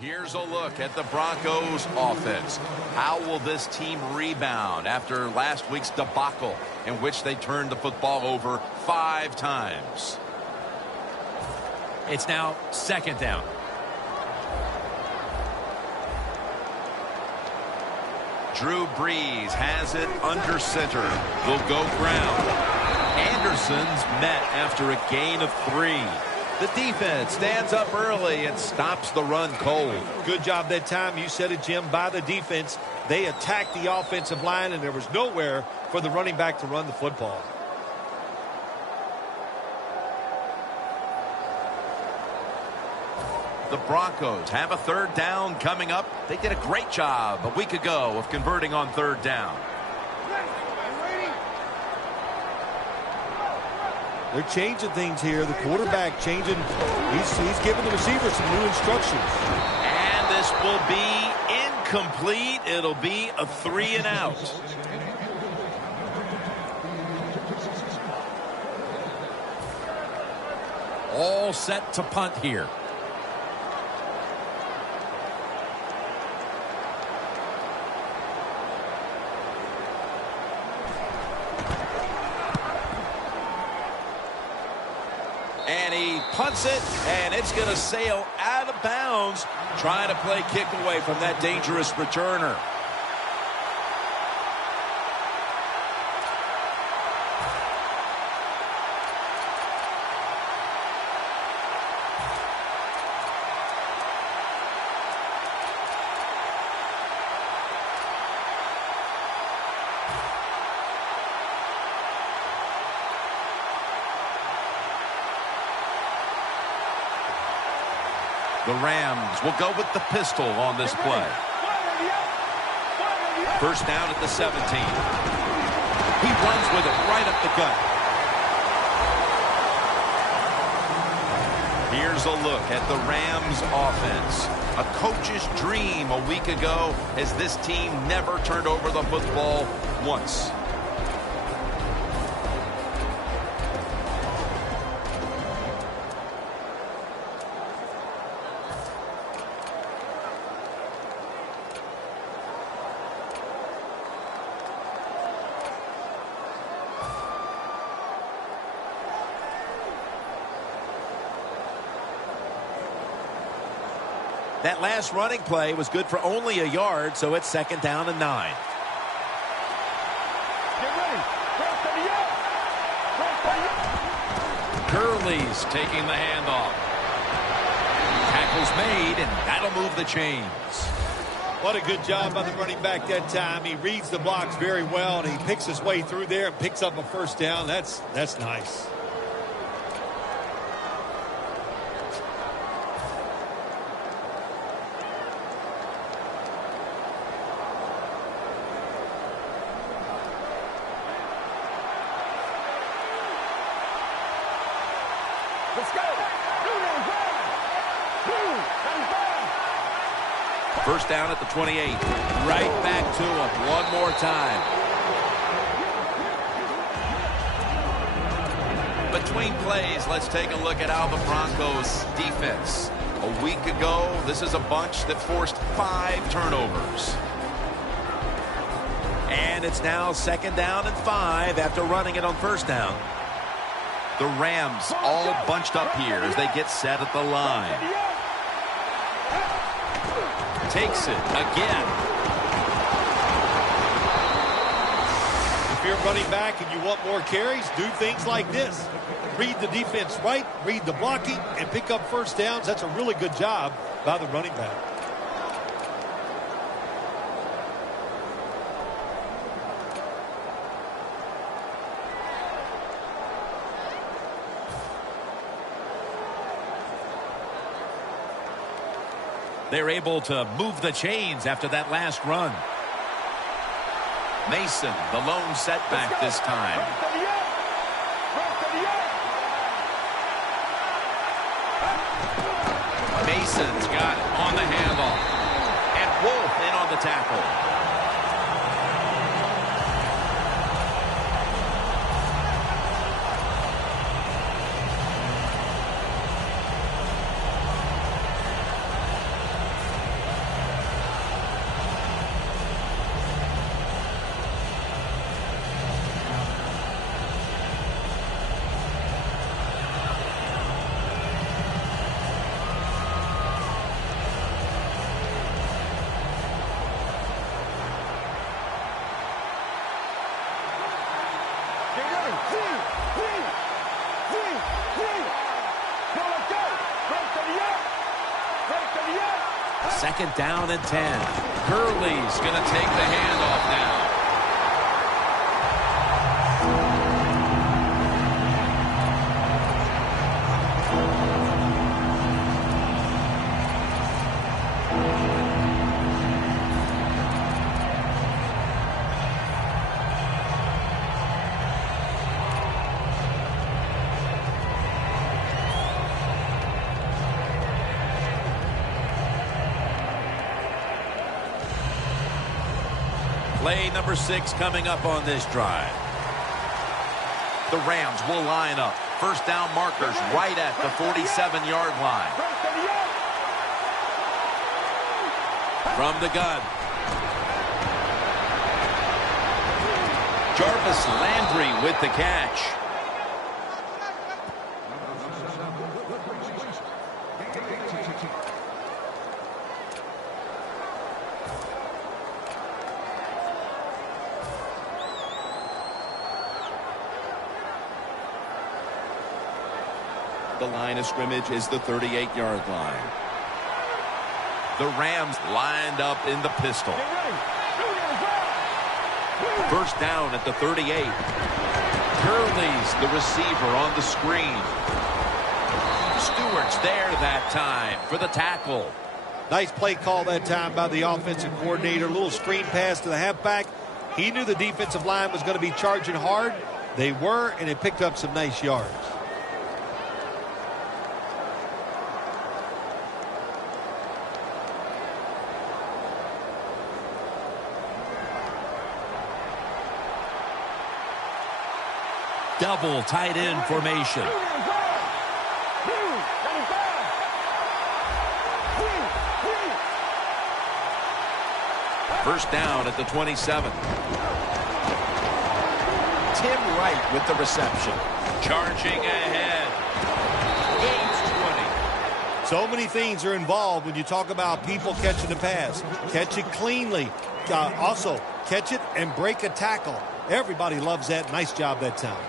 Here's a look at the Broncos offense. How will this team rebound after last week's debacle in which they turned the football over 5 times? It's now 2nd down. Drew Brees has it under center. Will go ground. Anderson's met after a gain of 3. The defense stands up early and stops the run cold. Good job that time. You said it, Jim, by the defense. They attacked the offensive line, and there was nowhere for the running back to run the football. The Broncos have a 3rd down coming up. They did a great job a week ago of converting on 3rd down. They're changing things here. The quarterback changing. He's giving the receiver some new instructions. And this will be incomplete. It'll be a 3 and out. All set to punt here. And he punts it, and it's going to sail out of bounds, trying to play kick away from that dangerous returner. The Rams will go with the pistol on this play. 1st down at the 17. He runs with it right up the gut. Here's a look at the Rams offense. A coach's dream a week ago as this team never turned over the football once. That last running play was good for only a yard, so it's 2nd down and 9. Get ready. Gurley's taking the handoff. Tackle's made, and that'll move the chains. What a good job by the running back that time. He reads the blocks very well, and he picks his way through there and picks up a 1st down. That's nice. Let's go. 1st down at the 28. Right back to him one more time. Between plays, let's take a look at how the Broncos defense. A week ago, this is a bunch that forced 5 turnovers. And it's now 2nd down and 5 after running it on 1st down. The Rams all bunched up here as they get set at the line. Takes it again. If you're running back and you want more carries, do things like this. Read the defense right, read the blocking, and pick up 1st downs. That's a really good job by the running back. They're able to move the chains after that last run. Mason, the lone setback this time. Mason's got it on the handoff. And Wolf in on the tackle. Second down and 10. Gurley's going to take the handoff now. Play number 6 coming up on this drive. The Rams will line up. First down markers right at the 47-yard line. From the gun. Jarvis Landry with the catch. The line of scrimmage is the 38-yard line. The Rams lined up in the pistol. First down at the 38. Gurley's the receiver on the screen. Stewart's there that time for the tackle. Nice play call that time by the offensive coordinator. A little screen pass to the halfback. He knew the defensive line was going to be charging hard. They were, and it picked up some nice yards. Double tight end formation. First down at the 27. Tim Wright with the reception. Charging ahead. Gains 20. So many things are involved when you talk about people catching the pass. Catch it cleanly. Also, catch it and break a tackle. Everybody loves that. Nice job that time.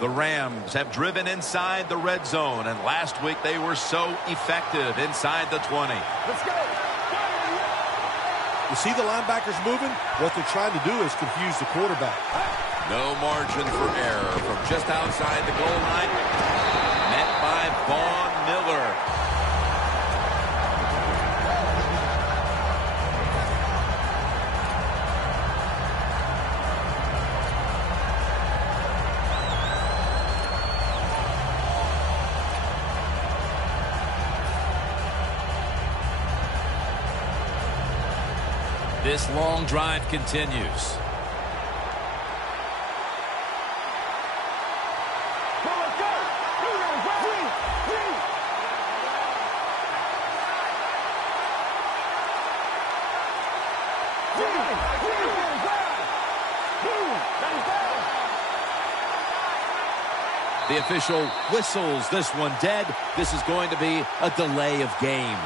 The Rams have driven inside the red zone, and last week they were so effective inside the 20. Let's go. You see the linebackers moving? What they're trying to do is confuse the quarterback. No margin for error from just outside the goal line. Met by Vaughn Miller. This long drive continues. The official whistles this one dead. This is going to be a delay of game.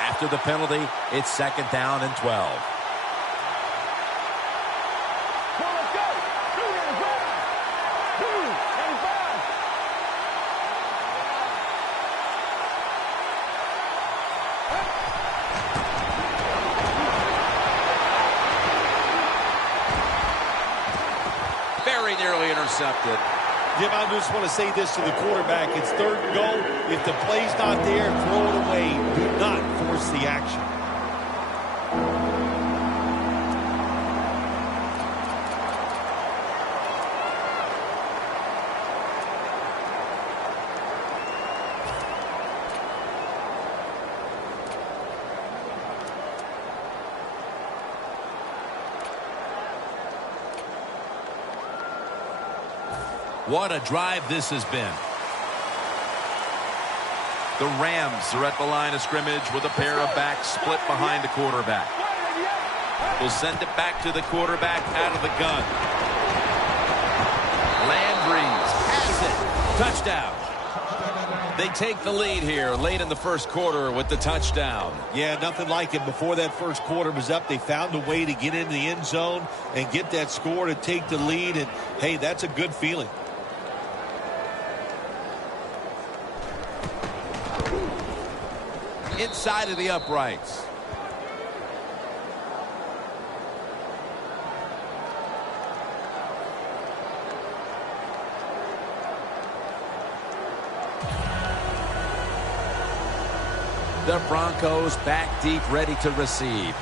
After the penalty, it's second down and 12. Very nearly intercepted. Jim, I just want to say this to the quarterback. It's third and goal. If the play's not there, throw it away. Do not force the action. What a drive this has been. The Rams are at the line of scrimmage with a pair of backs split behind the quarterback. We'll send it back to the quarterback out of the gun. Landry's has it. Touchdown. They take the lead here late in the first quarter with the touchdown. Yeah, nothing like it. Before that first quarter was up, they found a way to get into the end zone and get that score to take the lead. And, hey, that's a good feeling. Inside of the uprights. The Broncos back deep, ready to receive.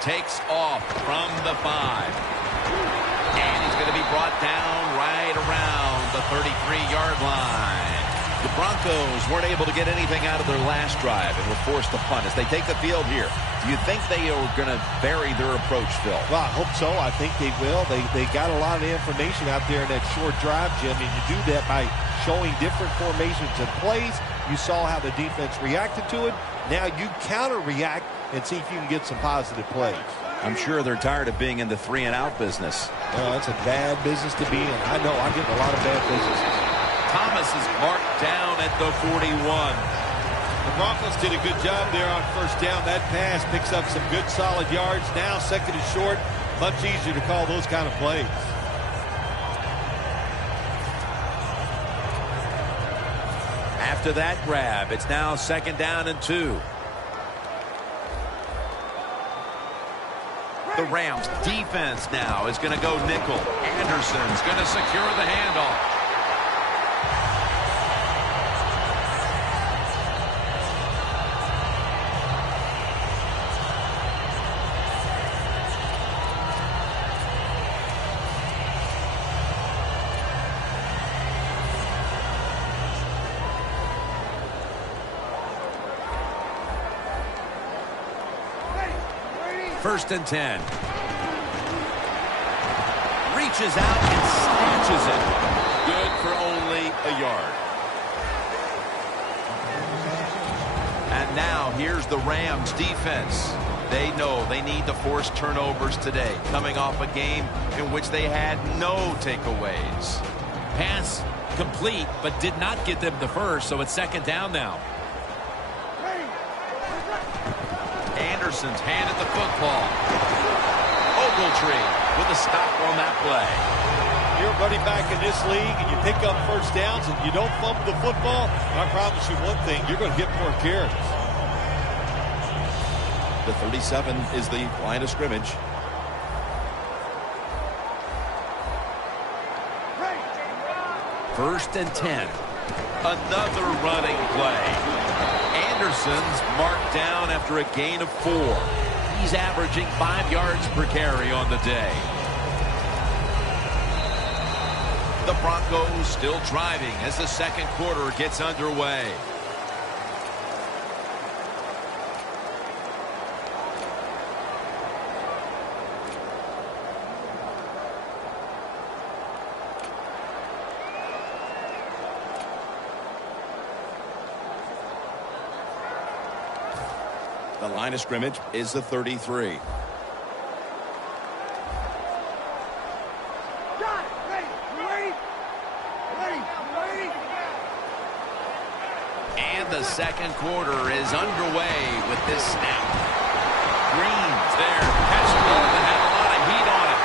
Takes off from the 5. And he's going to be brought down right around the 33-yard line. The Broncos weren't able to get anything out of their last drive and were forced to punt as they take the field here. Do you think they are going to vary their approach, Phil? Well, I hope so. I think they will. They got a lot of information out there in that short drive, Jim, and you do that by showing different formations and plays. You saw how the defense reacted to it. Now you counter-react and see if you can get some positive plays. I'm sure they're tired of being in the 3-and-out business. Well, that's a bad business to be in. I know. I get in a lot of bad businesses. Thomas is marked down at the 41. The Broncos did a good job there on first down. That pass picks up some good solid yards. Now second and short. Much easier to call those kind of plays. After that grab, it's now 2nd down and 2. The Rams defense now is going to go nickel. Anderson's going to secure the handoff. First and 10. Reaches out and snatches it. Good for only a yard. And now here's the Rams defense. They know they need to force turnovers today, coming off a game in which they had no takeaways. Pass complete, but did not get them the first, so it's 2nd down now. Anderson's handed the football. Ogletree with a stop on that play. You're a running back in this league and you pick up first downs and you don't fumble the football, I promise you one thing, you're going to get more carries. The 37 is the line of scrimmage. First and 10. Another running play. Anderson's marked down after a gain of 4. He's averaging 5 yards per carry on the day. The Broncos still driving as the second quarter gets underway. The line of scrimmage is the 33. And the second quarter is underway with this snap. Green's there. Catch the ball that had a lot of heat on it.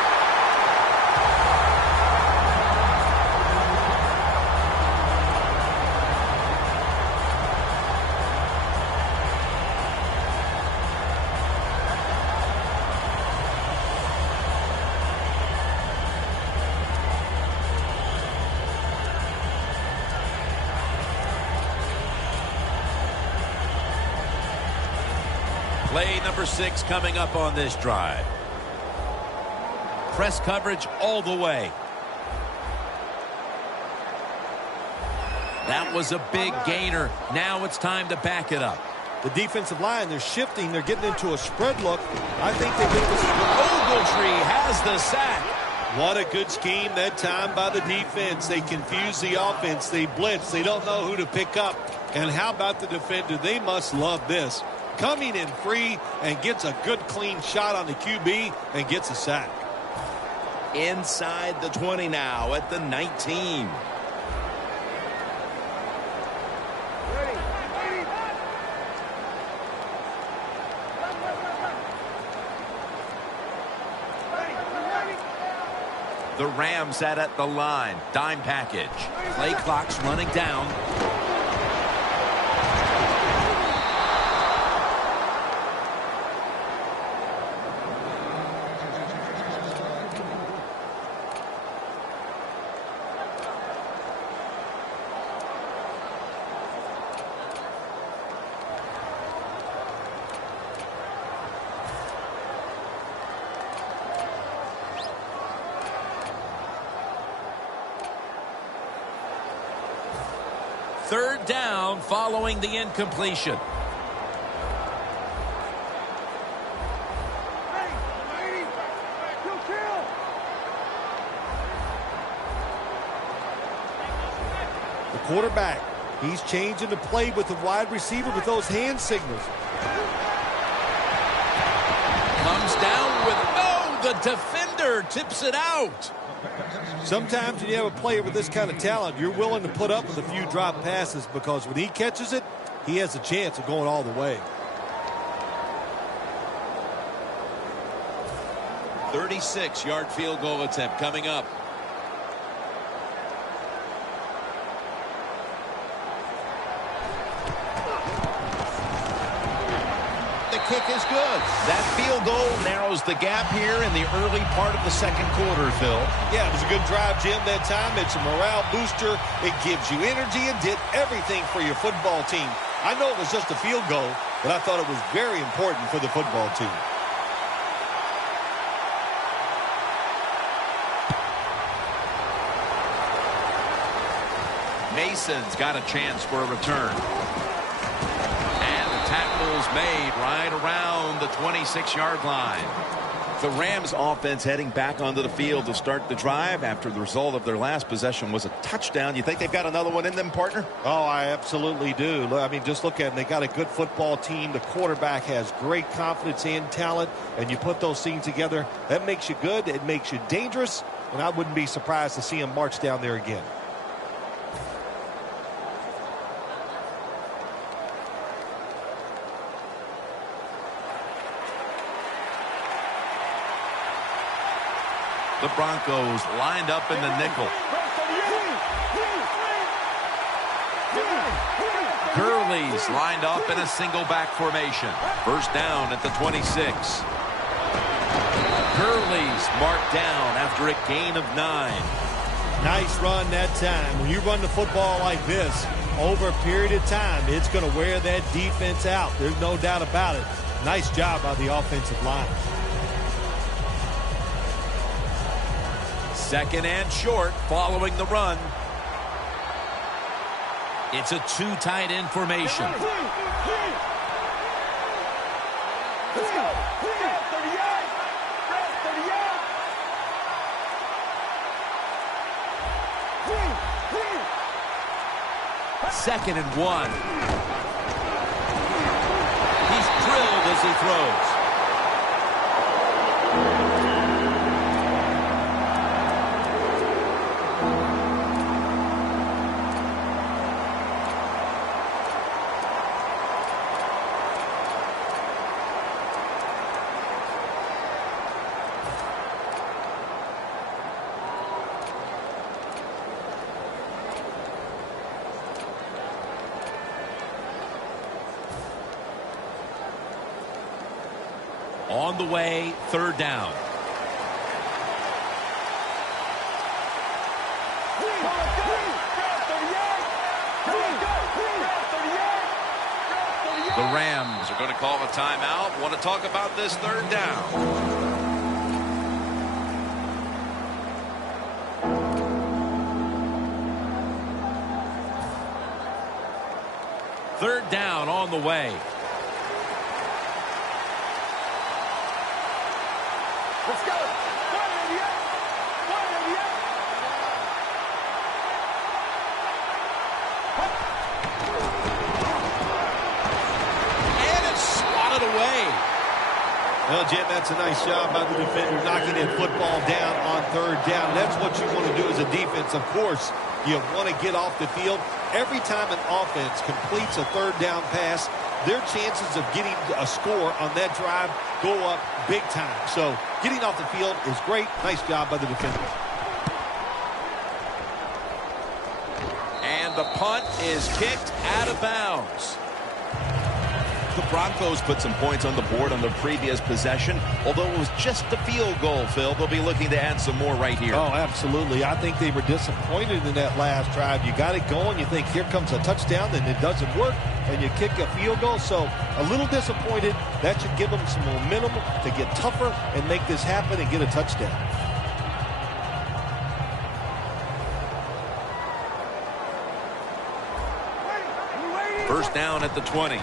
Play number 6 coming up on this drive. Press coverage all the way. That was a big gainer. Now it's time to back it up. The defensive line, they're shifting. They're getting into a spread look. I think they get this. Ogletree has the sack. What a good scheme that time by the defense. They confuse the offense. They blitz. They don't know who to pick up. And how about the defender? They must love this. Coming in free and gets a good clean shot on the QB and gets a sack. Inside the 20 now at the 19. The Rams set at the line. Dime package. Play clock's running down. Third down following the incompletion. The quarterback, he's changing the play with the wide receiver with those hand signals. Comes down with, the defender tips it out. Sometimes when you have a player with this kind of talent, you're willing to put up with a few drop passes because when he catches it, he has a chance of going all the way. 36-yard field goal attempt coming up. Kick is good. That field goal narrows the gap here in the early part of the second quarter, Phil. Yeah, it was a good drive, Jim, that time. It's a morale booster. It gives you energy and did everything for your football team. I know it was just a field goal, but I thought it was very important for the football team. Mason's got a chance for a return. Tackles made right around the 26-yard line. The Rams offense heading back onto the field to start the drive after the result of their last possession was a touchdown. You think they've got another one in them, partner? Oh, I absolutely do. I mean, just look at them. They got a good football team. The quarterback has great confidence and talent, and you put those things together. That makes you good. It makes you dangerous, and I wouldn't be surprised to see him march down there again. The Broncos lined up in the nickel. Gurley's lined up in a single back formation. First down at the 26. Gurley's marked down after a gain of 9. Nice run that time. When you run the football like this, over a period of time, it's going to wear that defense out. There's no doubt about it. Nice job by the offensive line. Second and short following the run. It's a two tight end formation. Let's go. 38. Second and 1. He's drilled as he throws. On the way, third down. The Rams are going to call a timeout. Want to talk about this third down. Third down on the way. Well, Jim, that's a nice job by the defender knocking that football down on third down. That's what you want to do as a defense. Of course, you want to get off the field. Every time an offense completes a third down pass, their chances of getting a score on that drive go up big time. So getting off the field is great. Nice job by the defender. And the punt is kicked out of bounds. The Broncos put some points on the board on the previous possession. Although it was just a field goal, Phil, they'll be looking to add some more right here. Oh, absolutely. I think they were disappointed in that last drive. You got it going. You think here comes a touchdown, and it doesn't work, and you kick a field goal. So a little disappointed. That should give them some momentum to get tougher and make this happen and get a touchdown. First down at the 20.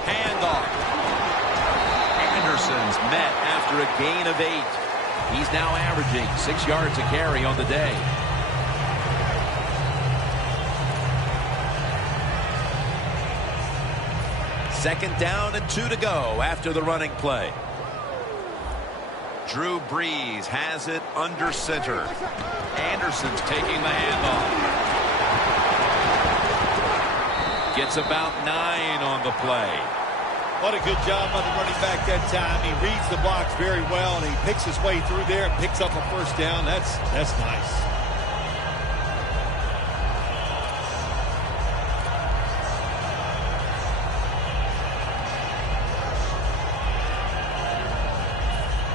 Handoff. Anderson's met after a gain of 8. He's now averaging 6 yards a carry on the day. Second down and 2 to go after the running play. Drew Brees has it under center. Anderson's taking the handoff. Gets about 9 on the play. What a good job by the running back that time. He reads the blocks very well, and he picks his way through there and picks up a first down. That's nice.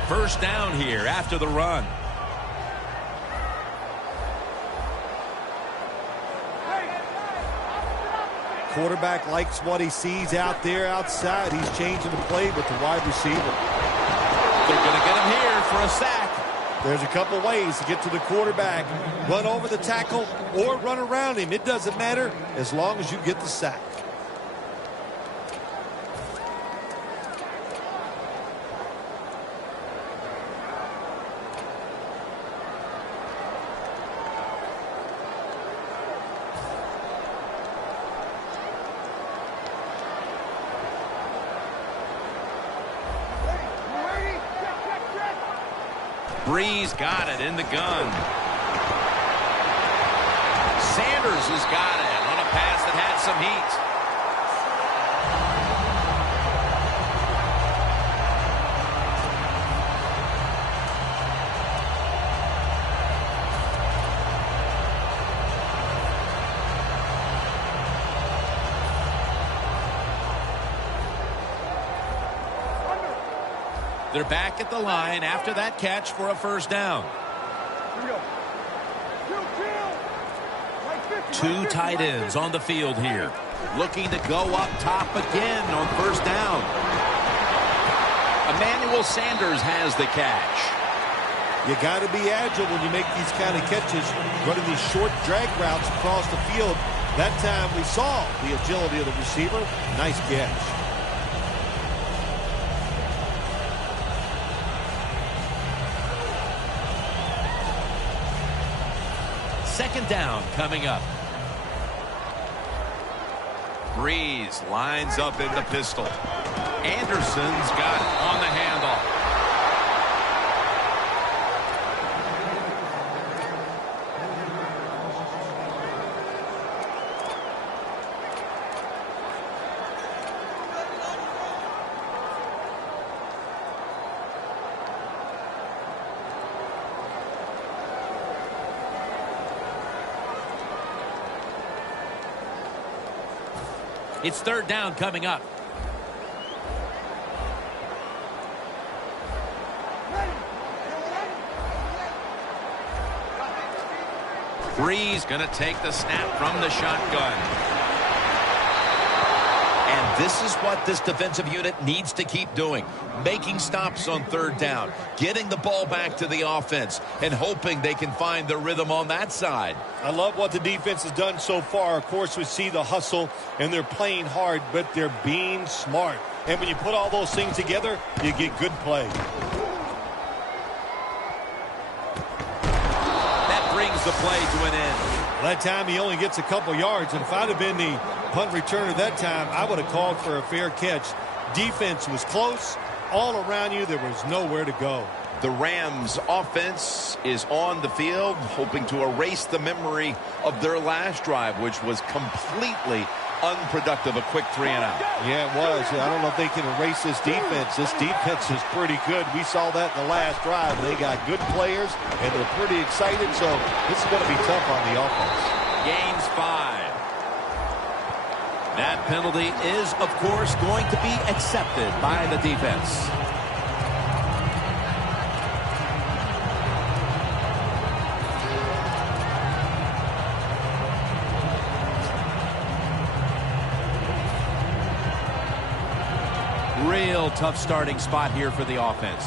First down here after the run. Quarterback likes what he sees out there outside. He's changing the play with the wide receiver. They're going to get him here for a sack. There's a couple ways to get to the quarterback. Run over the tackle or run around him. It doesn't matter as long as you get the sack. Brees got it in the gun. Sanders has got it on a pass that had some heat. They're back at the line after that catch for a first down. Two tight ends on the field here. Looking to go up top again on first down. Emmanuel Sanders has the catch. You got to be agile when you make these kind of catches, running these short drag routes across the field. That time we saw the agility of the receiver. Nice catch. Second down coming up. Brees lines up in the pistol. Anderson's got it on the handoff. It's third down coming up. Brees going to take the snap from the shotgun. And this is what this defensive unit needs to keep doing. Making stops on third down. Getting the ball back to the offense. And hoping they can find their rhythm on that side. I love what the defense has done so far. Of course, we see the hustle, and they're playing hard, but they're being smart. And when you put all those things together, you get good play. That brings the play to an end. That time he only gets a couple yards, and if I'd have been the punt returner that time, I would have called for a fair catch. Defense was close. all around you. There was nowhere to go. The Rams offense is on the field, hoping to erase the memory of their last drive, which was completely unproductive, a quick 3-and-out. Yeah, it was. I don't know if they can erase this defense. This defense is pretty good. We saw that in the last drive. They got good players, and they're pretty excited, so this is going to be tough on the offense. Gains 5. That penalty is, of course, going to be accepted by the defense. Real tough starting spot here for the offense.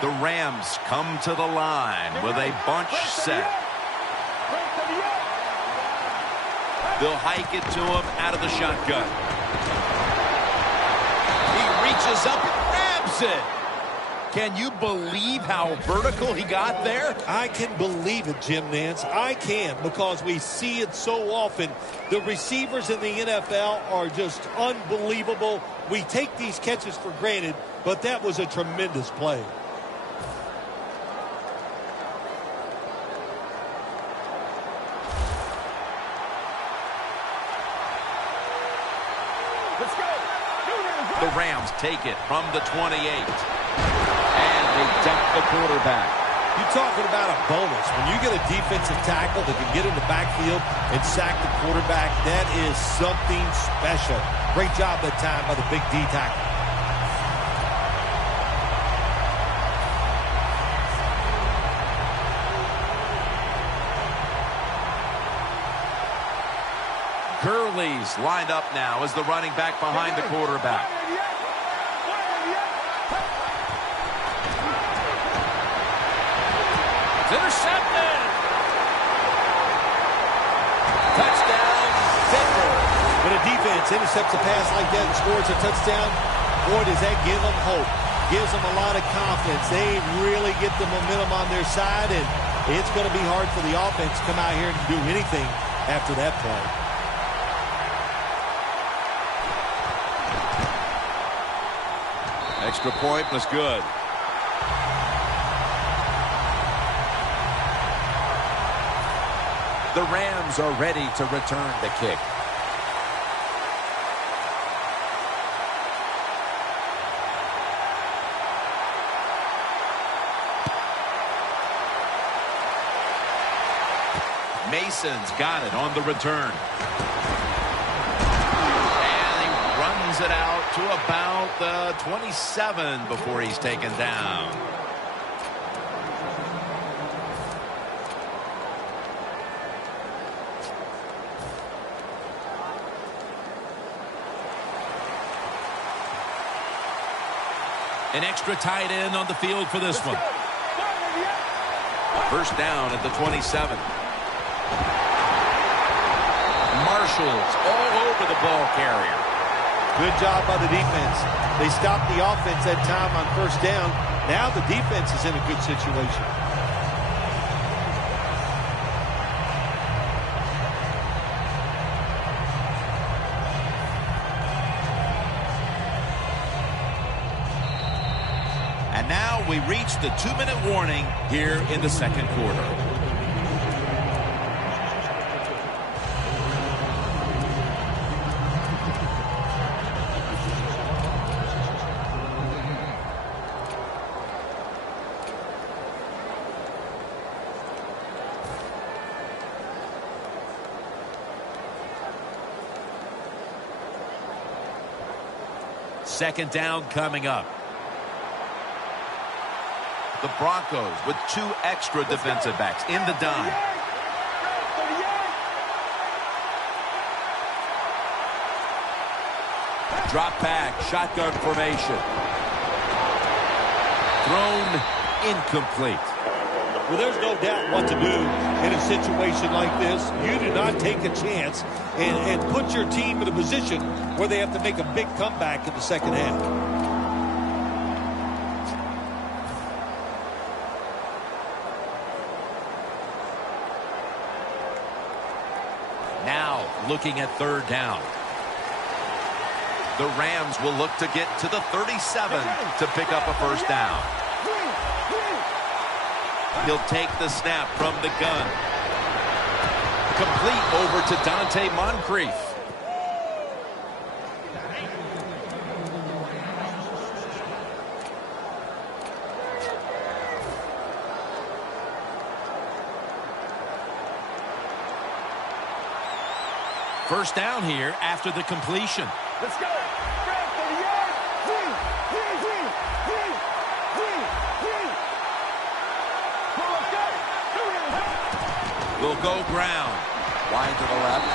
The Rams come to the line with a bunch set. They'll hike it to him out of the shotgun. He reaches up and grabs it. Can you believe how vertical he got there? I can believe it, Jim Nance. I can, because we see it so often. The receivers in the NFL are just unbelievable. We take these catches for granted, but that was a tremendous play. Let's go. The Rams take it from the 28. And they dump the quarterback. You're talking about a bonus. When you get a defensive tackle that can get in the backfield and sack the quarterback, that is something special. Great job that time by the big D tackle. Gurley's lined up now as the running back behind the quarterback. It's intercepted. Touchdown, Denver. When a defense intercepts a pass like that and scores a touchdown, boy, does that give them hope. Gives them a lot of confidence. They really get the momentum on their side, and it's going to be hard for the offense to come out here and do anything after that play. Extra point was good. The Rams are ready to return the kick. Mason's got it on the return. And he runs it out to about the 27 before he's taken down. An extra tight end on the field for this one. First down at the 27. Marshall's all over the ball carrier. Good job by the defense. They stopped the offense that time on first down. Now the defense is in a good situation. And now we reach the 2-minute warning here in the second quarter. Second down coming up. The Broncos with 2 extra defensive backs in the dime. Drop back, shotgun formation. Thrown incomplete. Well, there's no doubt what to do in a situation like this. You do not take a chance and put your team in a position where they have to make a big comeback in the second half. Now looking at third down. The Rams will look to get to the 37 to pick up a first down. He'll take the snap from the gun. Complete over to Dante Moncrief. First down here after the completion. Let's go. Will go ground. Wide to the left,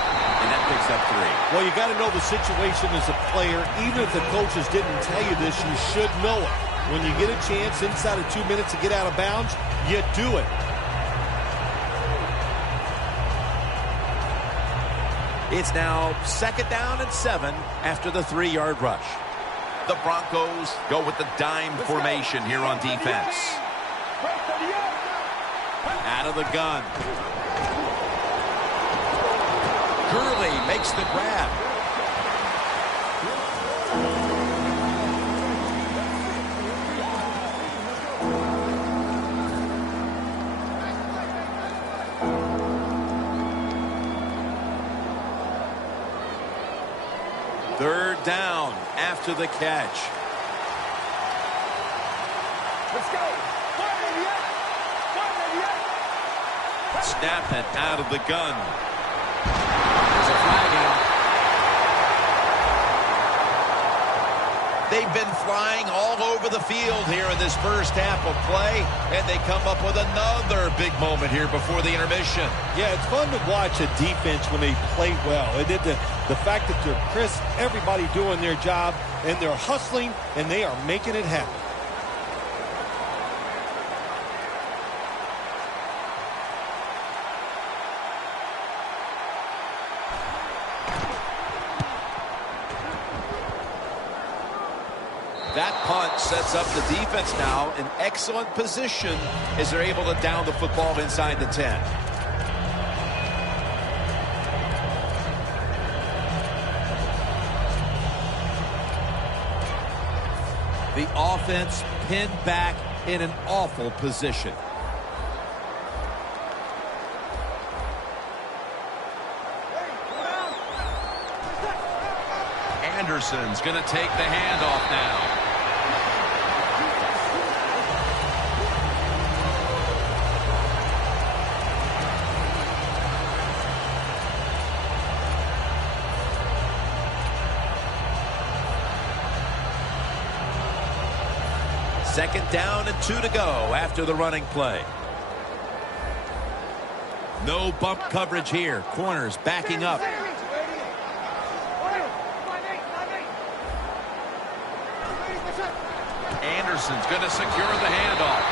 and that picks up 3. Well, you got to know the situation as a player. Even if the coaches didn't tell you this, you should know it. When you get a chance inside of 2 minutes to get out of bounds, you do it. It's now 2nd down and 7 after the 3-yard rush. The Broncos go with the dime formation here on defense. Out of the gun. Gurley makes the grab. Third down after the catch. Let's go. Snap it out of the gun. There's a flag out. They've been flying all over the field here in this first half of play, and they come up with another big moment here before the intermission. Yeah, it's fun to watch a defense when they play well. And the fact that they're crisp, everybody doing their job, and they're hustling, and they are making it happen. That punt sets up the defense now in excellent position as they're able to down the football inside the 10. The offense pinned back in an awful position. Anderson's going to take the handoff now. Second down and 2 to go after the running play. No bump coverage here. Corners backing up. Anderson's going to secure the handoff.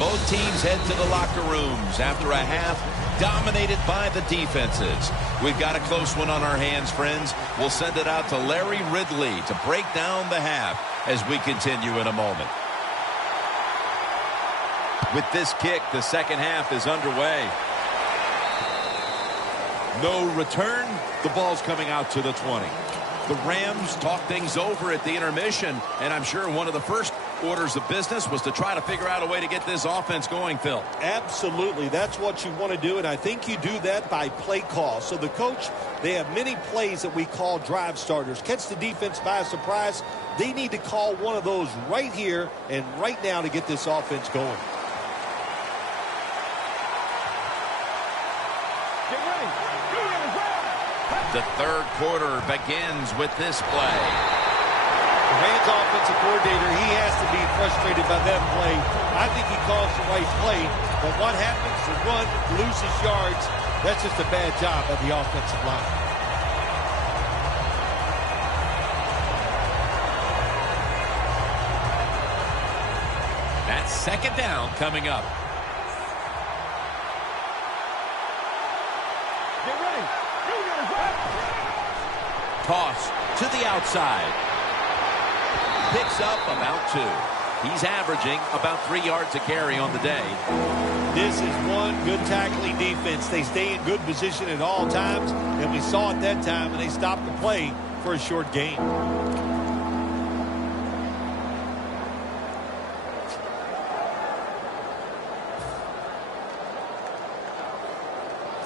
Both teams head to the locker rooms after a half dominated by the defenses. We've got a close one on our hands, friends. We'll send it out to Larry Ridley to break down the half as we continue in a moment. With this kick, the second half is underway. No return. The ball's coming out to the 20. The Rams talk things over at the intermission, and I'm sure one of the first orders of business was to try to figure out a way to get this offense going, Phil. Absolutely. That's what you want to do, and I think you do that by play call. So the coach, they have many plays that we call drive starters. Catch the defense by surprise. They need to call one of those right here and right now to get this offense going. The third quarter begins with this play. The Rams offensive coordinator, he has to be frustrated by that play. I think he calls the right play, but what happens? The run loses yards. That's just a bad job of the offensive line. That's second down coming up. Get ready. Toss to the outside. Picks up about 2. He's averaging about 3 yards a carry on the day. This is one good tackling defense. They stay in good position at all times, and we saw it that time, and they stopped the play for a short gain.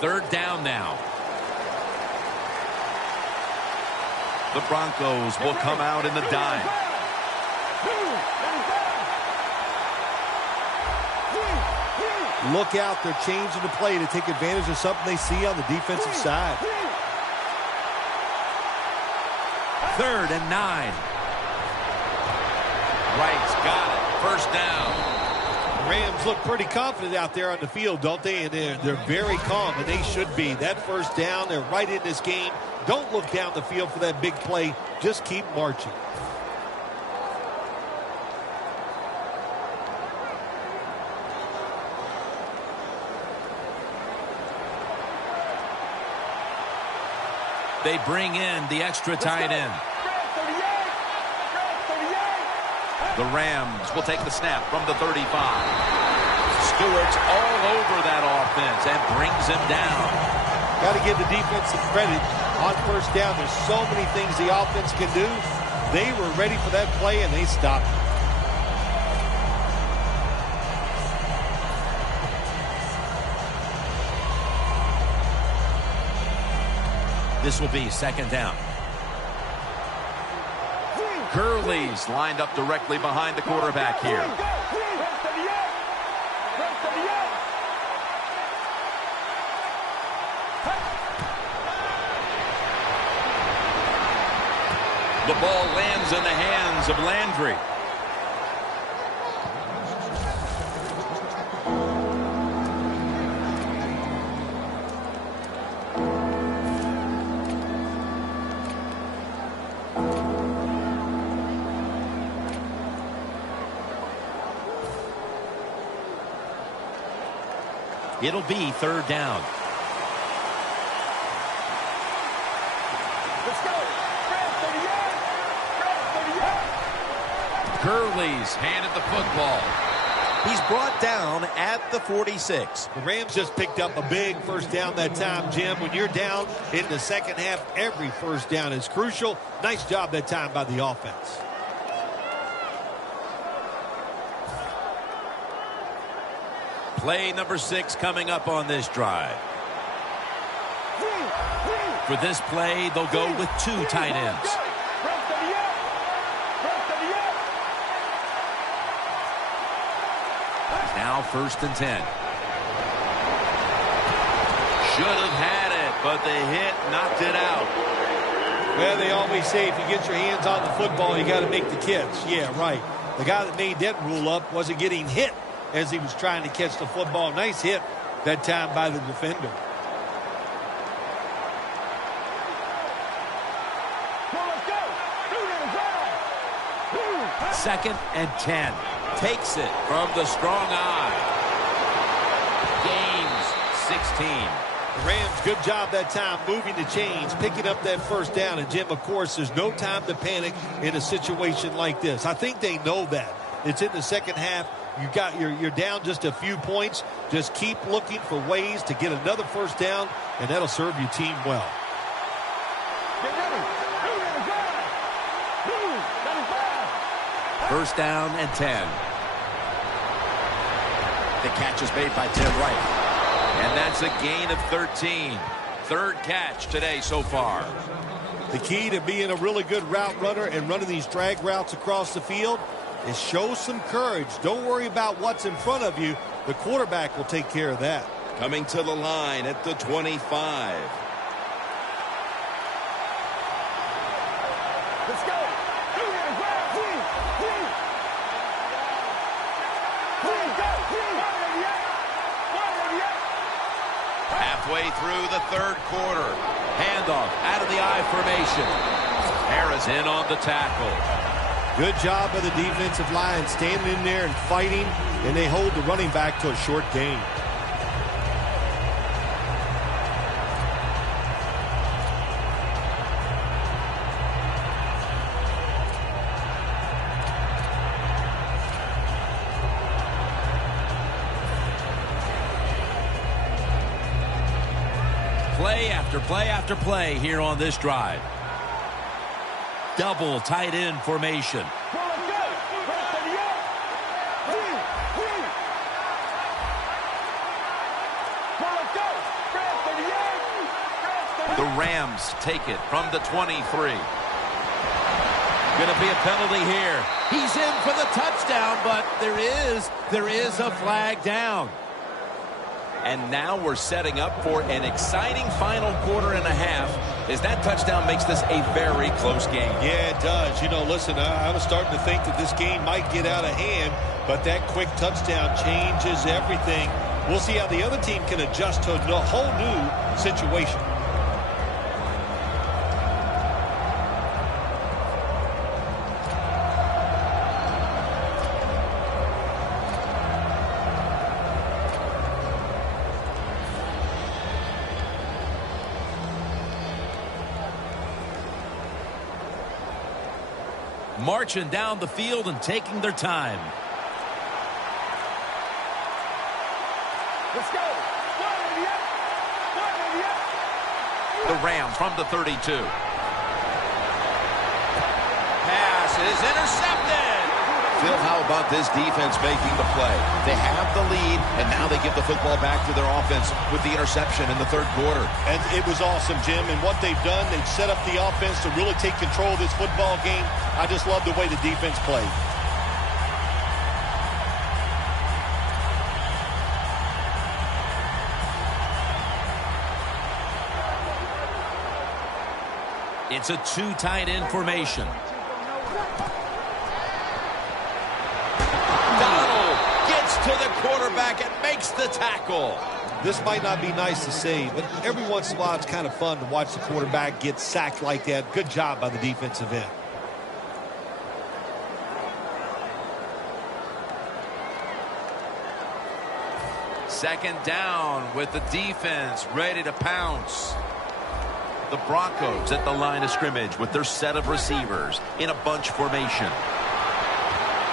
Third down now. The Broncos will come out in the dime. Look out, they're changing the play to take advantage of something they see on the defensive side. 3rd and 9. Wright's got it. First down. Rams look pretty confident out there on the field, don't they? And they're very calm, and they should be. That first down, they're right in this game. Don't look down the field for that big play. Just keep marching. They bring in the extra tight end. The Rams will take the snap from the 35. Stewart's all over that offense and brings him down. Got to give the defense some credit on first down. There's so many things the offense can do. They were ready for that play, and they stopped it. This will be 2nd down. Gurley's lined up directly behind the quarterback here. The ball lands in the hands of Landry. It'll be 3rd down. Let's go. Gurley's handed the football. He's brought down at the 46. The Rams just picked up a big first down that time, Jim. When you're down in the second half, every first down is crucial. Nice job that time by the offense. Play number 6 coming up on this drive. For this play, they'll go with 2 tight ends. Now 1st and 10. Should have had it, but the hit knocked it out. Well, they always say if you get your hands on the football, you got to make the catch. Yeah, right. The guy that made that rule up wasn't getting hit as he was trying to catch the football. Nice hit that time by the defender. Second and 10. Takes it from the strong eye. Gains 16. The Rams, good job that time moving the chains, picking up that first down. And, Jim, of course, there's no time to panic in a situation like this. I think they know that. It's in the second half. You're down just a few points. Just keep looking for ways to get another first down, and that'll serve your team well. Get ready. 1st down and 10. The catch is made by Tim Wright. And that's a gain of 13. 3rd catch today so far. The key to being a really good route runner and running these drag routes across the field is show some courage. Don't worry about what's in front of you. The quarterback will take care of that. Coming to the line at the 25. Let's go. Halfway through the 3rd quarter. Handoff out of the I formation. Harris in on the tackle. Good job by the defensive line standing in there and fighting, and they hold the running back to a short gain. play after play after play here on this drive. Double tight end formation. The Rams take it from the 23. Going to be a penalty here. He's in for the touchdown, but there is a flag down. And now we're setting up for an exciting final quarter and a half as that touchdown makes this a very close game. Yeah, it does. You know, listen, I was starting to think that this game might get out of hand, but that quick touchdown changes everything. We'll see how the other team can adjust to a whole new situation. Marching down the field and taking their time. Let's go. The Rams from the 32. Pass is intercepted. Phil, how about this defense making the play? They have the lead, and now they give the football back to their offense with the interception in the third quarter. And it was awesome, Jim. And what they've done, they've set up the offense to really take control of this football game. I just love the way the defense played. It's a two tight end formation. Donald gets to the quarterback and makes the tackle. This might not be nice to say, but every once in a while it's kind of fun to watch the quarterback get sacked like that. Good job by the defensive end. Second down with the defense ready to pounce. The Broncos at the line of scrimmage with their set of receivers in a bunch formation.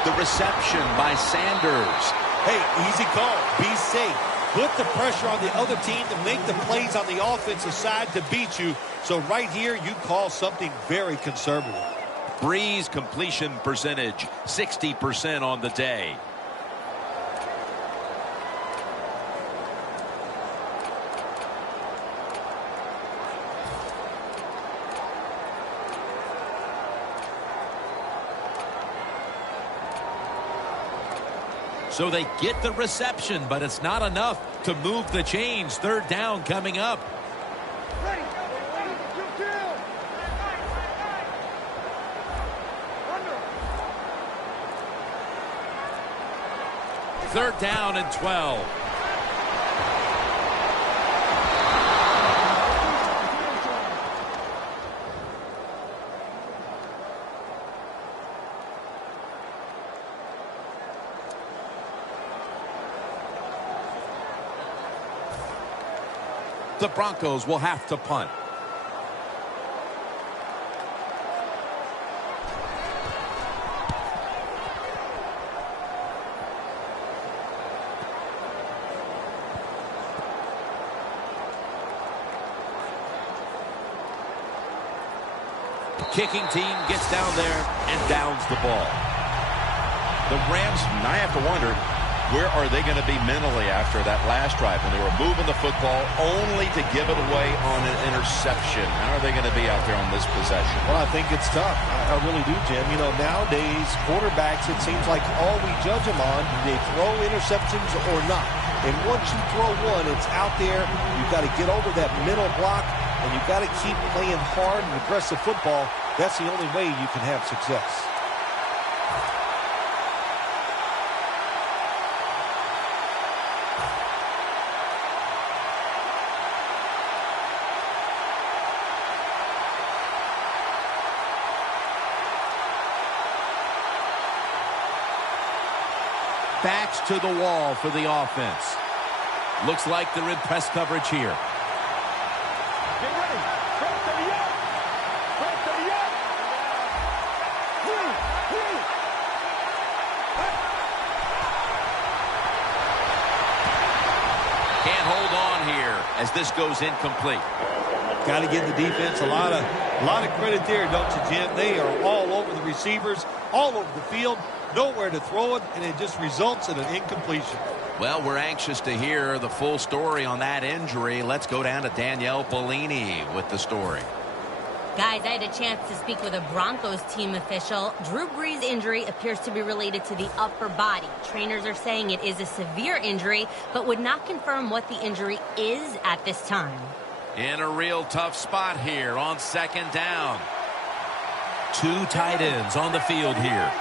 The reception by Sanders. Hey, easy call. Be safe. Put the pressure on the other team to make the plays on the offensive side to beat you. So right here, you call something very conservative. Breeze completion percentage, 60% on the day. So they get the reception, but it's not enough to move the chains. Third down coming up. Third down and 12. The Broncos will have to punt. Kicking team gets down there and downs the ball. The Rams, I have to wonder, where are they going to be mentally after that last drive when they were moving the football only to give it away on an interception? How are they going to be out there on this possession? Well, I think it's tough. I really do, Jim. You know, nowadays, quarterbacks, it seems like all we judge them on, do they throw interceptions or not? And once you throw one, it's out there. You've got to get over that middle block, and you've got to keep playing hard and aggressive football. That's the only way you can have success. Backs to the wall for the offense. Looks like they're in press coverage here. Get ready. Press 38. Press 38. Can't hold on here. as this goes incomplete. Got to give the defense a lot of credit there, don't you, Jim? They are all over the receivers, all over the field, nowhere to throw it, and it just results in an incompletion. Well, we're anxious to hear the full story on that injury. Let's go down to Danielle Bellini with the story. Guys, I had a chance to speak with a Broncos team official. Drew Brees' injury appears to be related to the upper body. Trainers are saying it is a severe injury, but would not confirm what the injury is at this time. In a real tough spot here on second down. Two tight ends on the field here.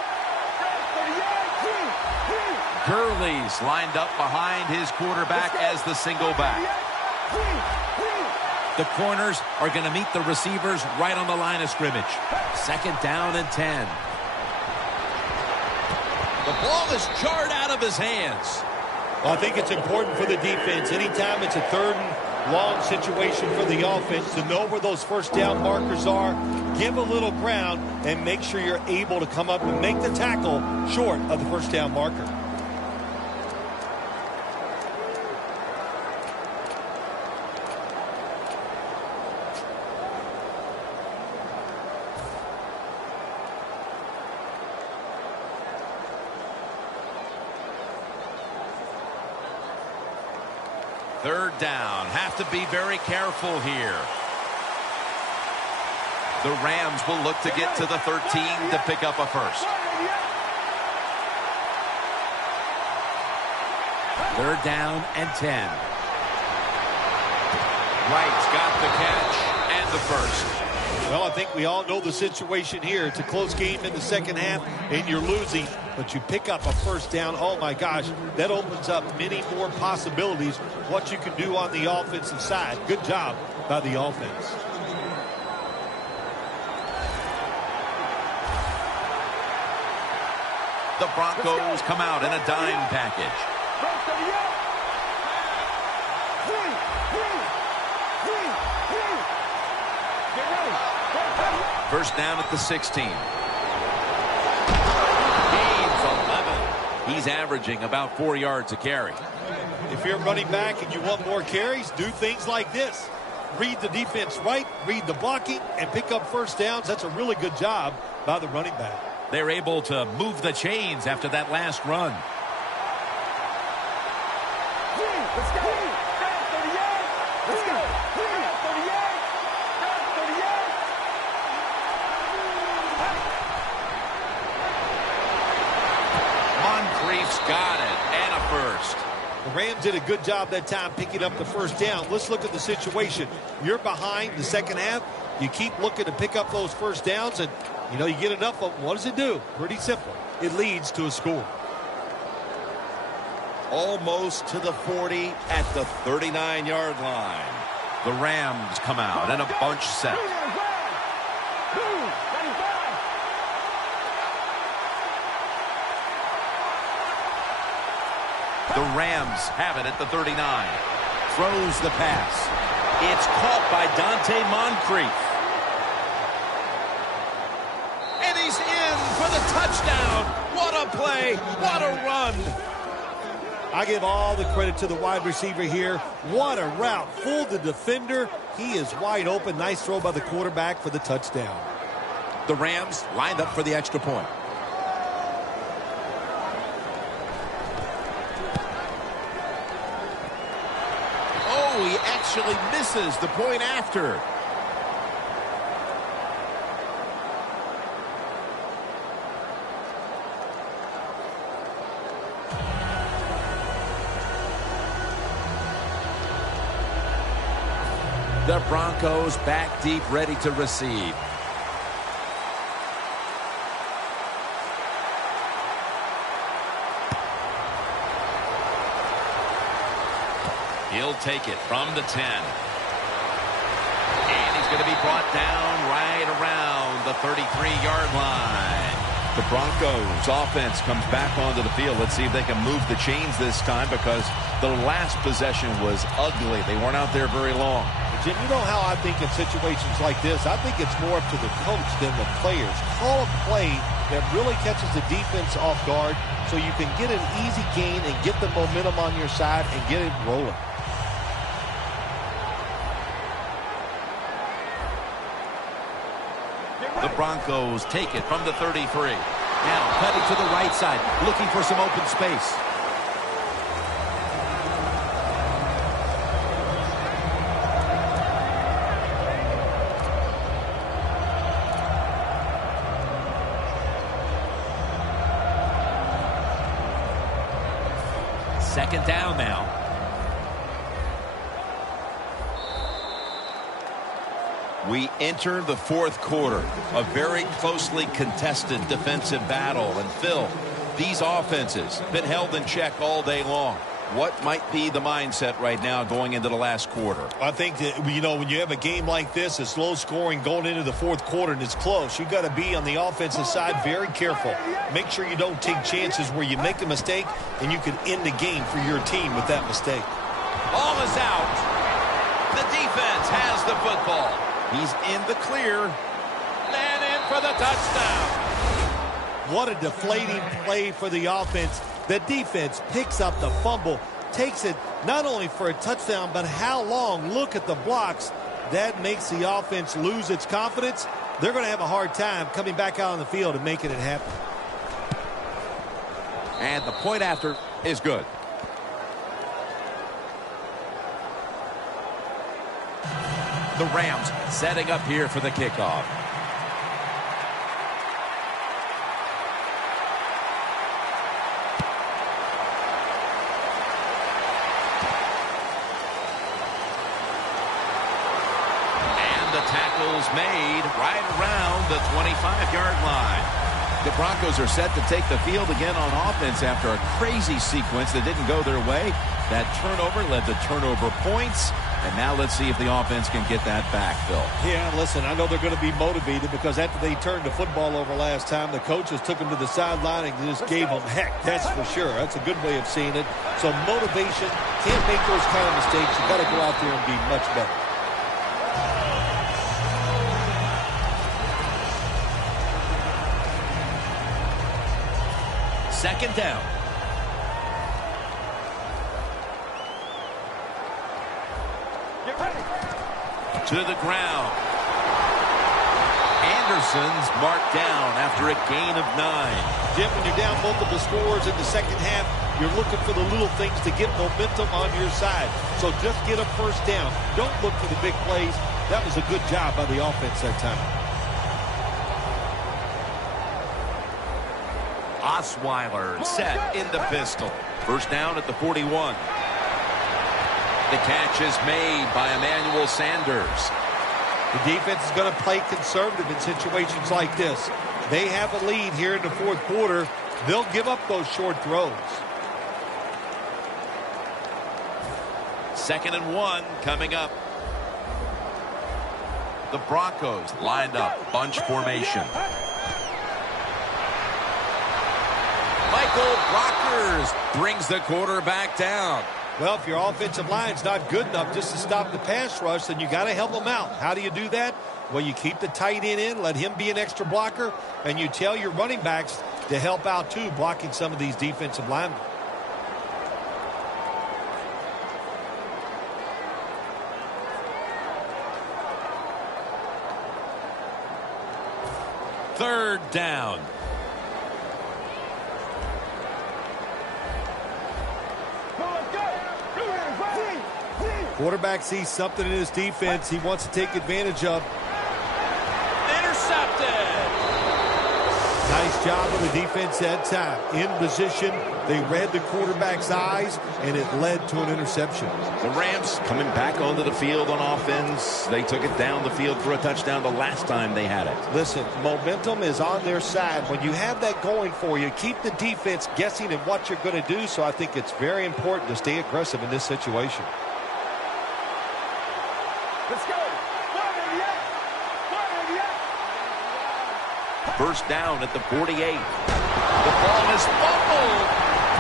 Gurley's lined up behind his quarterback as the single back. The corners are going to meet the receivers right on the line of scrimmage. Second down and 10. The ball is jarred out of his hands. Well, I think it's important for the defense. Anytime it's a third and long situation for the offense to know where those first down markers are, give a little ground, and make sure you're able to come up and make the tackle short of the first down marker. Third down. Have to be very careful here. The Rams will look to get to the 13 to pick up a first. Third down and 10. Wright's got the catch and the first. Well, I think we all know the situation here. It's a close game in the second half, and you're losing, but you pick up a first down. Oh, my gosh, that opens up many more possibilities what you can do on the offensive side. Good job by the offense. The Broncos come out in a dime package. First down at the 16. Gains 11. He's averaging about 4 yards a carry. If you're running back and you want more carries, do things like this. Read the defense right, read the blocking, and pick up first downs. That's a really good job by the running back. They're able to move the chains after that last run. Let's go. Let's go. Moncrief's got it, and a first. The Rams did a good job that time picking up the first down. Let's look at the situation. You're behind the second half. You keep looking to pick up those first downs, and you know, you get enough of them. What does it do? Pretty simple. It leads to a score. Almost to the 40 at the 39-yard line. The Rams come out in a bunch set. The Rams have it at the 39. Throws the pass. It's caught by Dante Moncrief. And he's in for the touchdown. What a play. What a run. I give all the credit to the wide receiver here. What a route. Fooled the defender. He is wide open. Nice throw by the quarterback for the touchdown. The Rams lined up for the extra point. Oh, he actually misses the point after. The Broncos back deep, ready to receive. He'll take it from the 10. And he's going to be brought down right around the 33-yard line. The Broncos offense comes back onto the field. Let's see if they can move the chains this time, because the last possession was ugly. They weren't out there very long. Jim, you know how I think in situations like this, I think it's more up to the coach than the players. Call a play that really catches the defense off guard so you can get an easy gain and get the momentum on your side and get it rolling. Broncos take it from the 33. Now cutting to the right side, looking for some open space. Second down now. We enter the fourth quarter, a very closely contested defensive battle. And Phil, these offenses been held in check all day long. What might be the mindset right now going into the last quarter? I think that, when you have a game like this, it's low scoring going into the fourth quarter and it's close, you've got to be on the offensive side very careful. Make sure you don't take chances where you make a mistake and you can end the game for your team with that mistake. Ball is out. The defense has the football. He's in the clear. And in for the touchdown. What a deflating play for the offense. The defense picks up the fumble, takes it not only for a touchdown, but how long? Look at the blocks. That makes the offense lose its confidence. They're going to have a hard time coming back out on the field and making it happen. And the point after is good. The Rams setting up here for the kickoff. Made right around the 25-yard line. The Broncos are set to take the field again on offense after a crazy sequence that didn't go their way. That turnover led to turnover points. And now let's see if the offense can get that back, Phil. Yeah, listen, I know they're going to be motivated because after they turned the football over last time, the coaches took them to the sideline and just gave them heck. That's for sure. That's a good way of seeing it. So motivation, can't make those kind of mistakes. You got to go out there and be much better. Second down. Get ready. To the ground. Anderson's marked down after a gain of 9. Jim, when you're down multiple scores in the second half, you're looking for the little things to get momentum on your side. So just get a first down. Don't look for the big plays. That was a good job by the offense that time. Osweiler set in the pistol. First down at the 41. The catch is made by Emmanuel Sanders. The defense is going to play conservative in situations like this. They have a lead here in the fourth quarter. They'll give up those short throws. Second and 1 coming up. The Broncos lined up, bunch formation. Michael Brockers brings the quarterback down. Well, if your offensive line's not good enough just to stop the pass rush, then you got to help them out. How do you do that? Well, you keep the tight end in, let him be an extra blocker, and you tell your running backs to help out too, blocking some of these defensive linemen. Third down. Quarterback sees something in his defense he wants to take advantage of. Intercepted. Nice job of the defense that time. In position, they read the quarterback's eyes, and it led to an interception. The Rams coming back onto the field on offense. They took it down the field for a touchdown the last time they had it. Listen, momentum is on their side. When you have that going for you, keep the defense guessing at what you're going to do, so I think it's very important to stay aggressive in this situation. Let's go. First down at the 48. The ball is fumbled.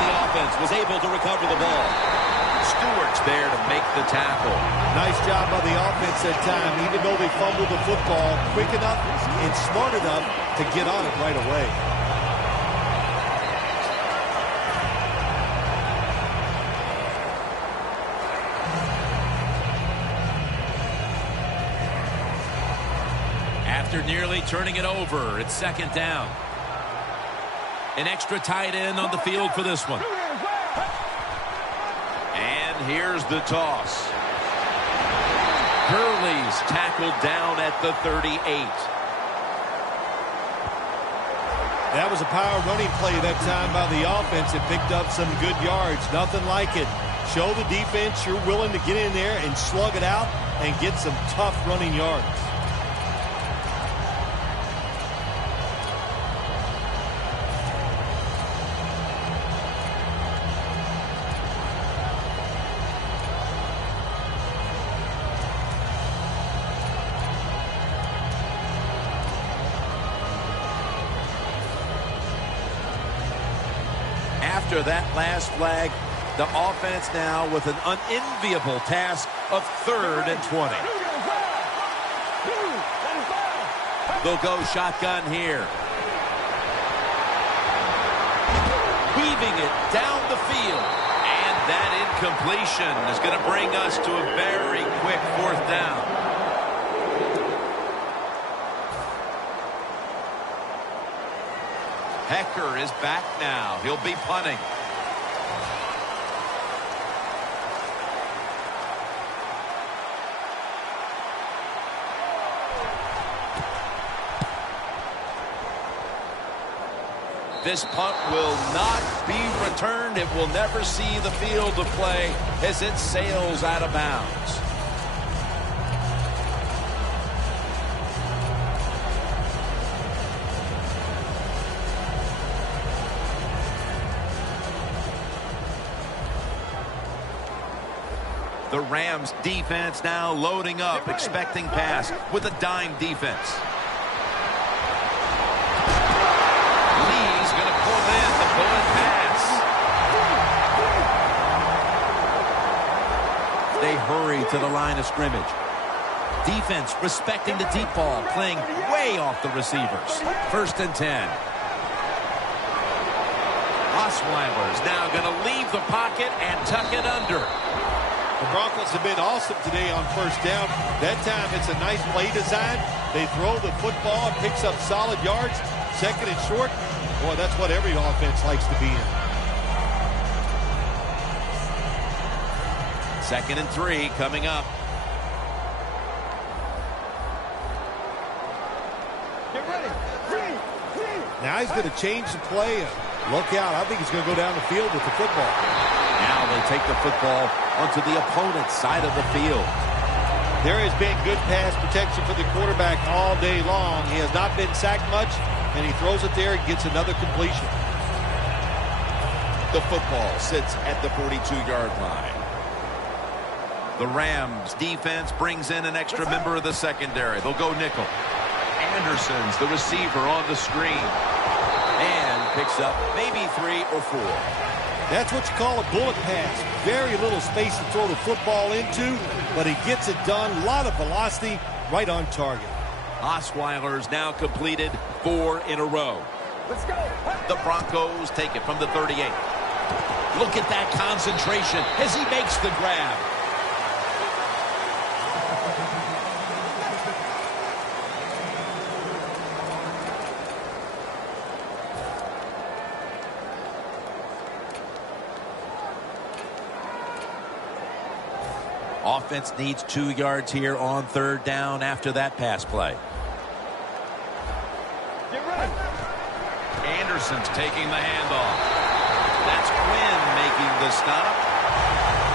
The offense was able to recover the ball. Stewart's there to make the tackle. Nice job by the offense that time, even though they fumbled the football quick enough and smart enough to get on it right away. After nearly turning it over, it's second down. An extra tight end on the field for this one. And here's the toss. Gurley's tackled down at the 38. That was a power running play that time by the offense. It picked up some good yards. Nothing like it. Show the defense you're willing to get in there and slug it out and get some tough running yards. After that last flag, the offense now with an unenviable task of 3rd and 20. They'll go shotgun here. Weaving it down the field. And that incompletion is going to bring us to a very quick 4th down. Hecker is back now. He'll be punting. This punt will not be returned. It will never see the field of play as it sails out of bounds. The Rams defense now loading up, expecting pass with a dime defense. Lee's going to pull in the bullet pass. They hurry to the line of scrimmage. Defense respecting the deep ball, playing way off the receivers. 1st and 10. Osweiler's now going to leave the pocket and tuck it under. The Broncos have been awesome today on 1st down. That time it's a nice play design. They throw the football and picks up solid yards. 2nd and short. Boy, that's what every offense likes to be in. 2nd and 3 coming up. Get ready. Now he's going to change the play. Look out. I think he's going to go down the field with the football. Now they take the football onto the opponent's side of the field. There has been good pass protection for the quarterback all day long. He has not been sacked much, and he throws it there and gets another completion. The football sits at the 42-yard line. The Rams defense brings in an extra member of the secondary. They'll go nickel. Anderson's the receiver on the screen. And picks up maybe 3 or 4. That's what you call a bullet pass. Very little space to throw the football into, but he gets it done. A lot of velocity, right on target. Osweiler's now completed 4 in a row. Let's go. The Broncos take it from the 38. Look at that concentration as he makes the grab. Offense needs 2 yards here on 3rd down after that pass play. Get ready. Anderson's taking the handoff. That's Quinn making the stop.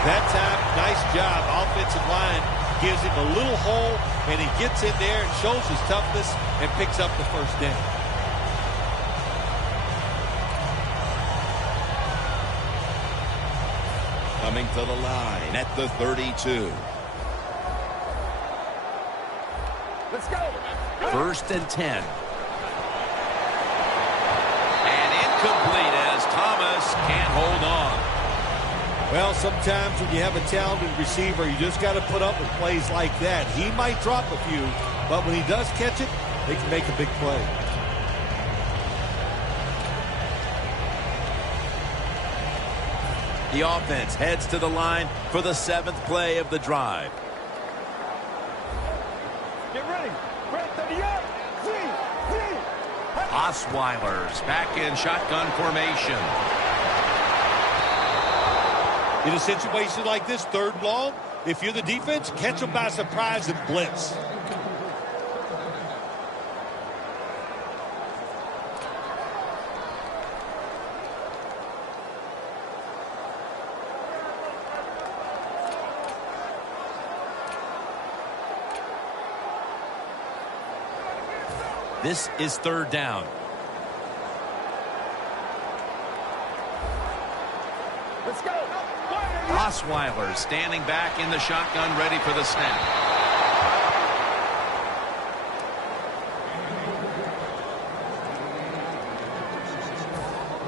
That time, nice job. Offensive line gives him a little hole, and he gets in there and shows his toughness and picks up the 1st down. Coming to the line at the 32. Let's go. 1st and 10. And incomplete as Thomas can't hold on. Well, sometimes when you have a talented receiver, you just got to put up with plays like that. He might drop a few, but when he does catch it, they can make a big play. The offense heads to the line for the 7th play of the drive. Get ready. We're at 30 yards. Osweiler's back in shotgun formation. In a situation like this, 3rd long, if you're the defense, catch them by surprise and blitz. This is 3rd down. Let's go. Osweiler standing back in the shotgun, ready for the snap.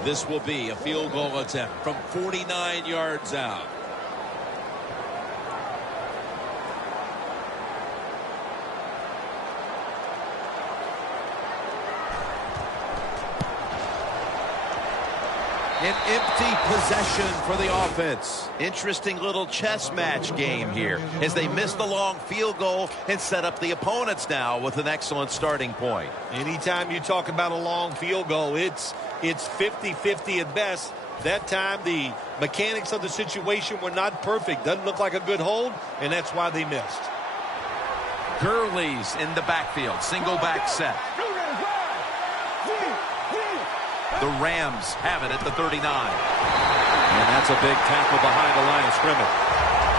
This will be a field goal attempt from 49 yards out. An empty possession for the offense. Interesting little chess match game here as they miss the long field goal and set up the opponents now with an excellent starting point. Anytime you talk about a long field goal, it's 50-50 at best. That time, the mechanics of the situation were not perfect. Doesn't look like a good hold, and that's why they missed. Gurley's in the backfield. Single back set. The Rams have it at the 39. And that's a big tackle behind the line of scrimmage.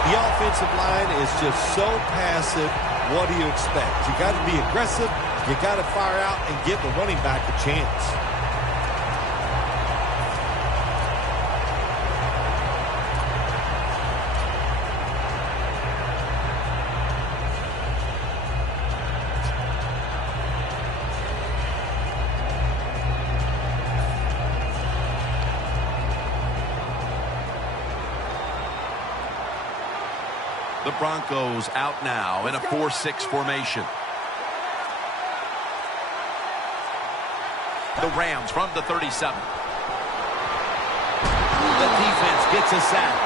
The offensive line is just so passive. What do you expect? You got to be aggressive. You got to fire out and give the running back a chance. The Broncos out now in a 4-6 formation. The Rams from the 37. The defense gets a sack.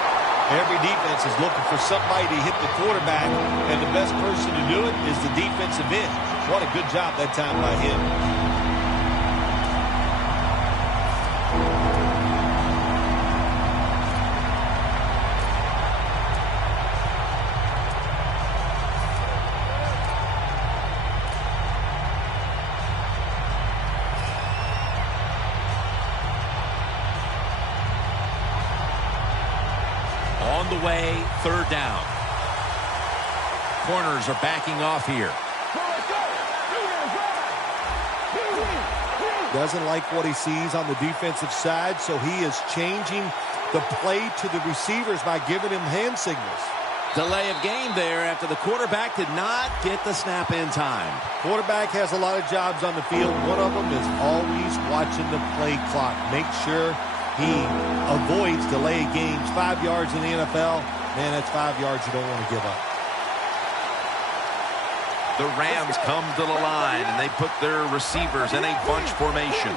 Every defense is looking for somebody to hit the quarterback, and the best person to do it is the defensive end. What a good job that time by him. On the way, 3rd down. Corners are backing off here. Doesn't like what he sees on the defensive side, so he is changing the play to the receivers by giving him hand signals. Delay of game there after the quarterback did not get the snap in time. Quarterback has a lot of jobs on the field. One of them is always watching the play clock. Make sure he avoids delayed games. 5 yards in the NFL, man, that's 5 yards you don't want to give up. The Rams come to the line, and they put their receivers in a bunch formation.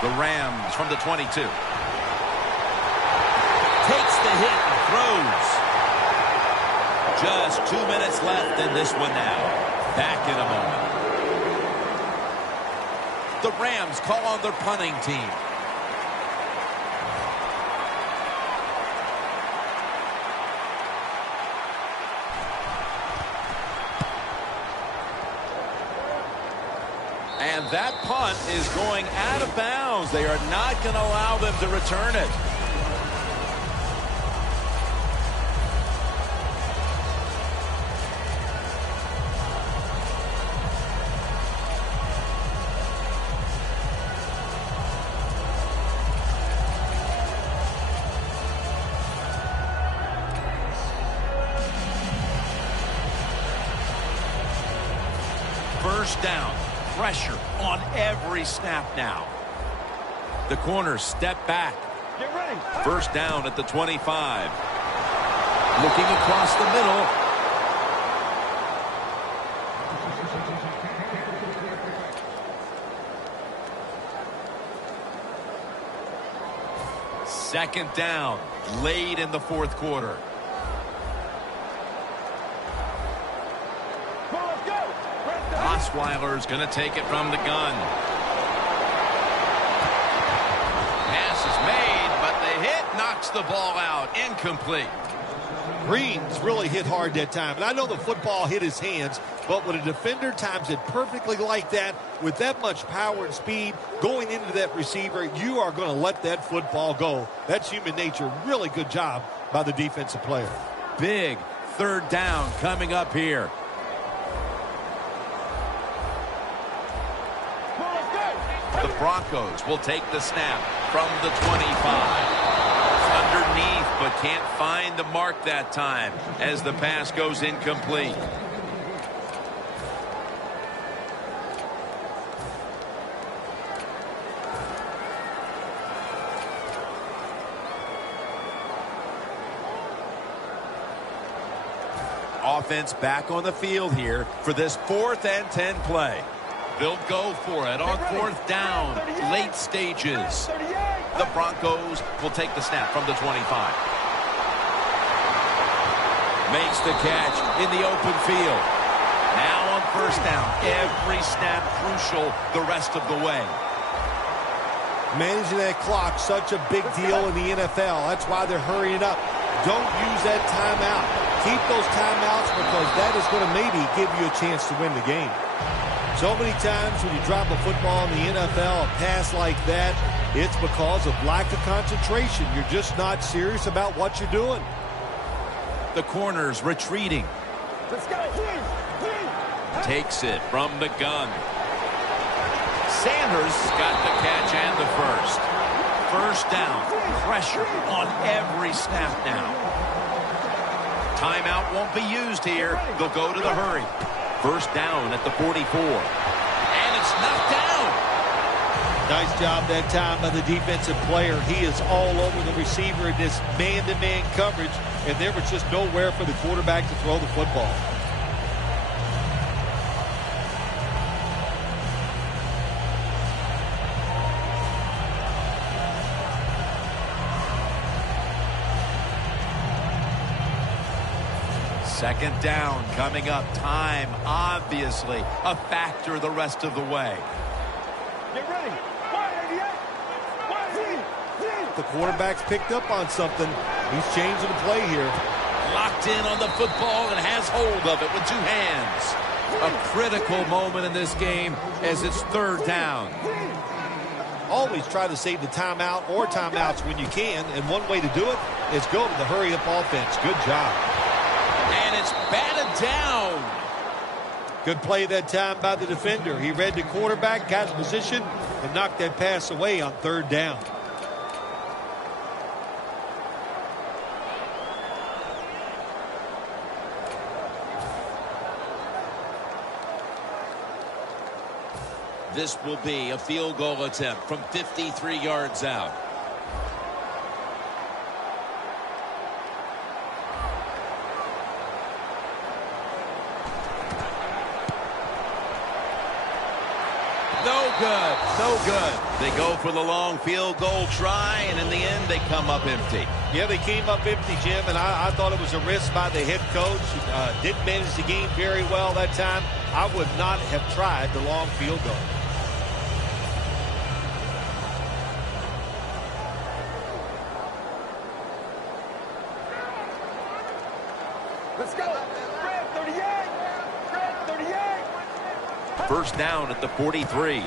The Rams from the 22. Takes the hit and throws. Just 2 minutes left in this one now. Back in a moment. The Rams call on their punting team. And that punt is going out of bounds. They are not going to allow them to return it. First down. Pressure on every snap now. The corners step back. Get ready. First down at the 25. Looking across the middle. Second down, late in the 4th quarter. Osweiler's going to take it from the gun. Pass is made, but the hit knocks the ball out. Incomplete. Green's really hit hard that time. And I know the football hit his hands, but when a defender times it perfectly like that, with that much power and speed going into that receiver, you are going to let that football go. That's human nature. Really good job by the defensive player. Big third down coming up here. The Broncos will take the snap from the 25. Underneath, but can't find the mark that time as the pass goes incomplete. Offense back on the field here for this 4th and 10 play. They'll go for it on 4th down, late stages. The Broncos will take the snap from the 25. Makes the catch in the open field. Now on 1st down, every snap crucial the rest of the way. Managing that clock, such a big deal in the NFL. That's why they're hurrying up. Don't use that timeout. Keep those timeouts because that is going to maybe give you a chance to win the game. So many times when you drop a football in the NFL, a pass like that, it's because of lack of concentration. You're just not serious about what you're doing. The corner's retreating. Let's go. Takes it from the gun. Sanders got the catch and the first. 1st down, pressure on every snap now. Timeout won't be used here. They'll go to the hurry. 1st down at the 44. And it's knocked down. Nice job that time by the defensive player. He is all over the receiver in this man-to-man coverage, and there was just nowhere for the quarterback to throw the football. Second down coming up. Time, obviously, a factor the rest of the way. Get ready. The quarterback's picked up on something. He's changing the play here. Locked in on the football and has hold of it with 2 hands. A critical moment in this game as it's 3rd down. Always try to save the timeout or timeouts when you can, and one way to do it is go to the hurry-up offense. Good job. And it's batted down. Good play that time by the defender. He read the quarterback, got his position, and knocked that pass away on 3rd down. This will be a field goal attempt from 53 yards out. No good. No good. They go for the long field goal try, and in the end, they come up empty. Yeah, they came up empty, Jim, and I thought it was a risk by the head coach. Didn't manage the game very well that time. I would not have tried the long field goal. Let's go. Red 38. Red 38. 1st down at the 43.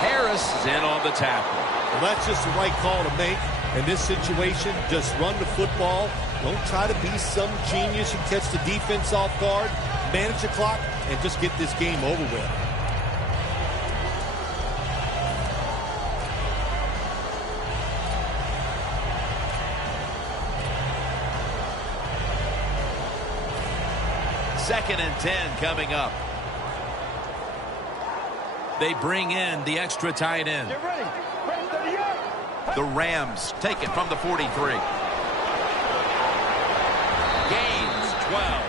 Harris is in on the tackle. Well, that's just the right call to make. In this situation, just run the football. Don't try to be some genius and catch the defense off guard. Manage the clock and just get this game over with. Second and 10 coming up. They bring in the extra tight end. Get ready. Red 38. The Rams take it from the 43. Gains 12.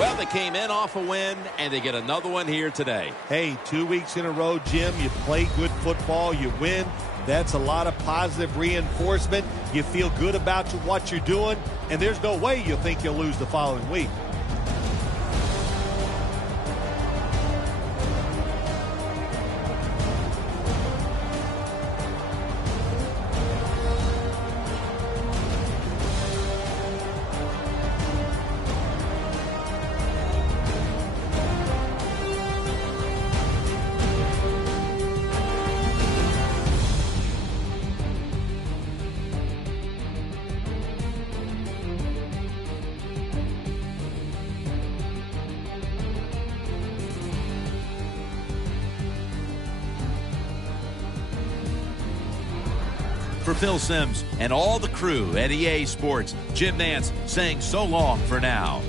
Well, they came in off a win, and they get another one here today. Hey, 2 weeks in a row, Jim, you play good football, you win. That's a lot of positive reinforcement. You feel good about what you're doing, and there's no way you think you'll lose the following week. For Phil Simms and all the crew at EA Sports, Jim Nantz saying so long for now.